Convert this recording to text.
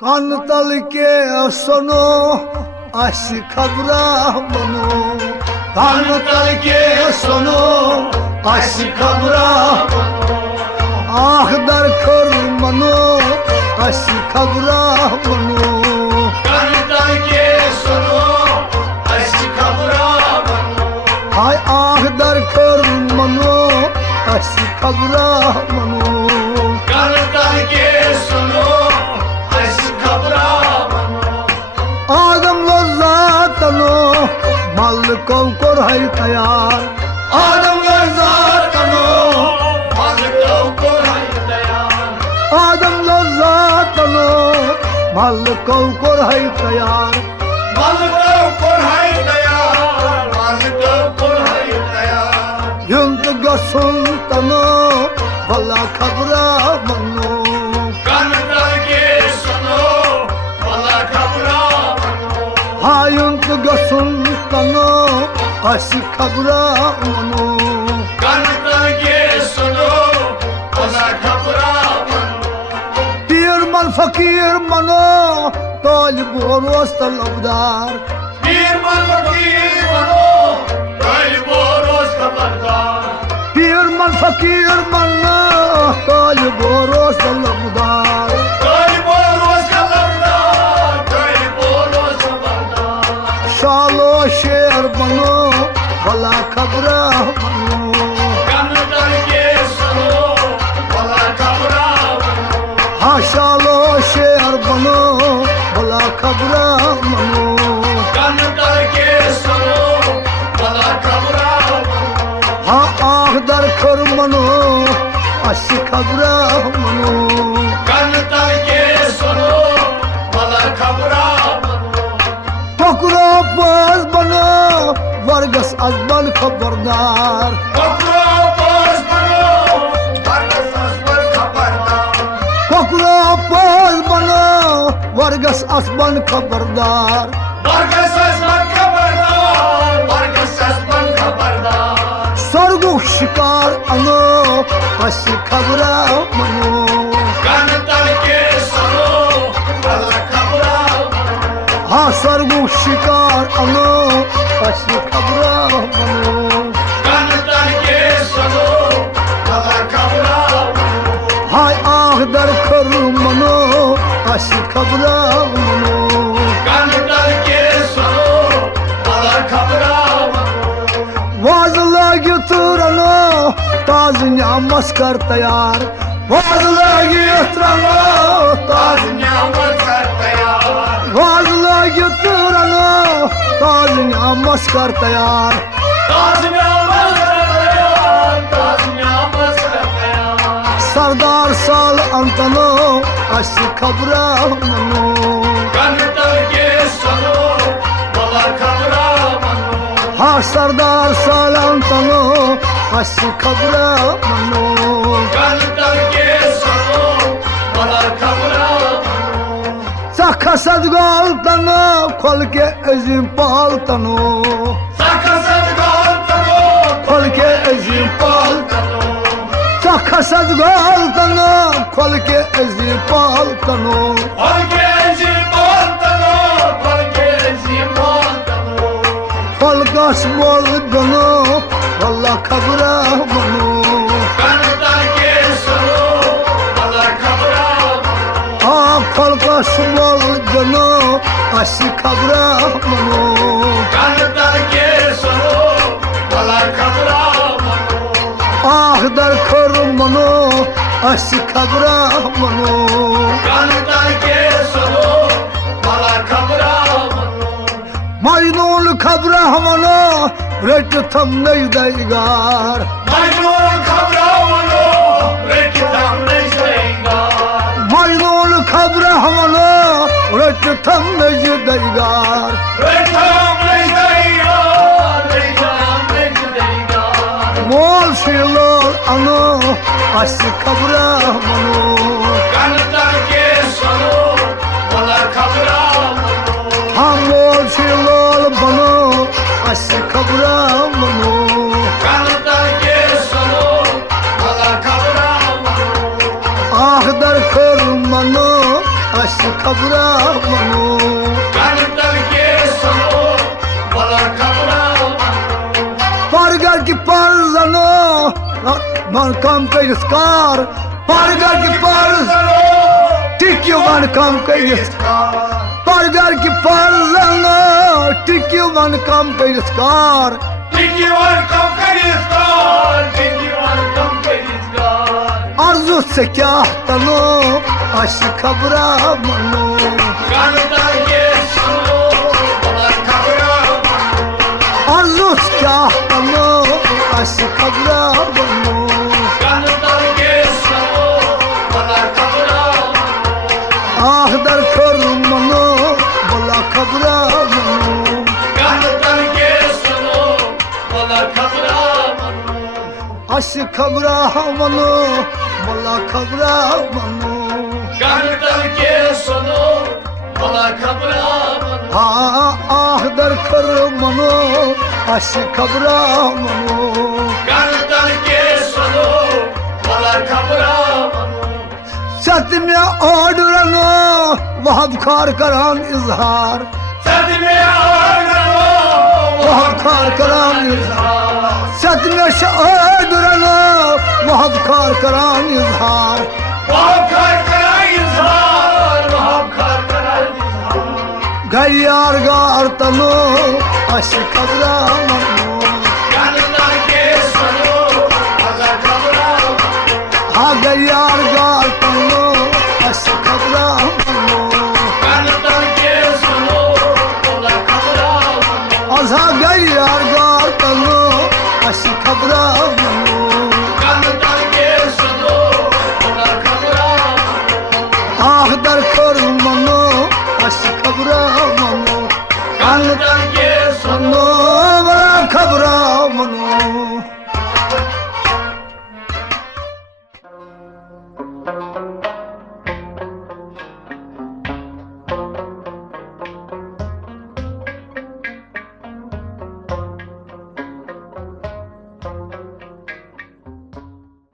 कान तल के सुनो अस खबरा बनो, कान तल के सुनो अस खबरा बनो, आख दर खर मनो अस खबरा बनो, कान तल के सुनो अस खबरा बनो, हाय आख दर खर मनो अस खबरा बनो, कान तल के सुनो आदम लज्जातनो मल को है तैयार, आदम लज्जातनो मल को है तैयार, आदम लज्जातनो मल को है तैयार, मल को है तैयार, मल को है तैयार, युंत गसुन तनो भला खबरा मनो, कान तल के सुनो भला खबरा बनो, हाँ युंत गसुन तनो अस खबरा मनो, कान तल के सुनो भला खबरा बनो, पीर मन फकीर मनो तोल बोरोस तलबदार, पीर मन फकीर बनो तोल बोरोस खबरदार, पीर मन फकीर मनो तोल बोरोस तलबदार, तोल बोरोस खबरदार, तोल बोरोस खबरदार, शालो शेर बनो भला खबरा बनो, कान तल के सुनो भला खबरा बनो, हाँ शालो शेर बनो भला खबरा बनो, कान तल के सुनो भला खबरा बनो, हाँ आख दर खर मनो अस खबरा मनो, कान तल के सुनो भला खबरा बनो, पकड़ो पास बनो वर्गस अजबल खबरदार, पकड़ो पास बनो वर्गस अजबल खबरदार, पकड़ो पास बनो वर्गस असबन खबरदार, वर्गस अजबल खबरदार, वर्गस अजबल खबरदार, स्वर्गुक शिकार अनो अस खबरा मनो, कान तल के सुनो भला खबरा बनो, हाँ स्वर्गुक शिकार अनो अस खबरा मनो, कान तल के सुनो भला खबरा बनो, हाय आख दर खर मनो अस खबरा मनो, कान तल के सुनो भला खबरा बनो, वाज लागी तुरनो ताज न्यामस कर तैयार, वाज लागी तुरनो ताज न्यामत कर तैयार, वाज लागी तुरनो ताज न्यामस कर तैयार, ताज न्यामत कर तैयार, ताज न्यामत कर तैयार, सरदार साल अंतनो अस खबरा मनो, कान तल के सुनो भला खबरा बनो, हाँ सरदार साल अंतनो अस खबरा मनो, कान तल के सुनो भला खबरा बनो, सखसद गोल तनो खोल के अजीम पाल तनो, सखसद गोल तनो खोल के अजीम पाल, तनो, सखसद गोल तनो खोल के अजीम पाल तनो, खोल के जी बोल तनो, खोल के जी बोल तनो, खोल कस बोल गनो भला खबरा मनो, कान तल के सुनो भला खबरा बनो, हाँ खोल कस बोल गनो अस खबरा मनो, कान तल के सुनो भला खबरा बनो, आख दर खर मनो अस खबरा मनो, कान तल के सुनो भला खबरा बनो, मजनून खबरा मनो रेट थम नहीं देगार, मजनून खबरा बनो रेट थम नहीं देगा, मजनून खबरा मनो Rıtam necdeygar Rıtam necdeygar, rıtam necdeygar. Mol filol ano Aşı kabra manu Kanıtlar ki sonu, bana kabra manu. Ha mol filol bano Aşı kabra manu Kanıtlar ki sonu, bana kabra manu. Ah dar kır manu Aşı kabra manu Kanıtlar ki sonu, bana kabra manu. Pargar ki parzano Man kam kayıskar Pargar ki parzano Tik you man kam kayıskar Pargar ki parzano Tik you man kam kayıskar Tiki var kam kayıskar, tiki var kam kayıskar. Arzu sekah tano Aşı kabra manu Kanıtlar ki sonu, bana kabra manu. Arzu sekah tano Aşı kabra manu Kanıtlar ki sonu, bana kabra manu. Ah dar kır manu Bala kabra manu Kanıtlar ki sonu, bana kabra manu. Aşı kabra manu Bala kabra manu Kanıtlar ki sonu, bana kabra manu. Ah dar kır manu Aşı kabra manu Kanıtlar ki sonu, bana kabra manu. Satmya ordurano Vahab kar karan izhar Sadime ağırlama, Vahab kar karan izhar Satmya ordurano Vahab kar karan izhar Vahab kar kara izhar, vahab kar kara izhar. Garyar gar tano Aşı kabra manu Kanıtlar ki sonu, bana kabra manu. Ha garyar gar tano Aşı kabra manu Kanıtlar ki sonu, bana kabra manu. Azha garyar gar tano Aşı kabra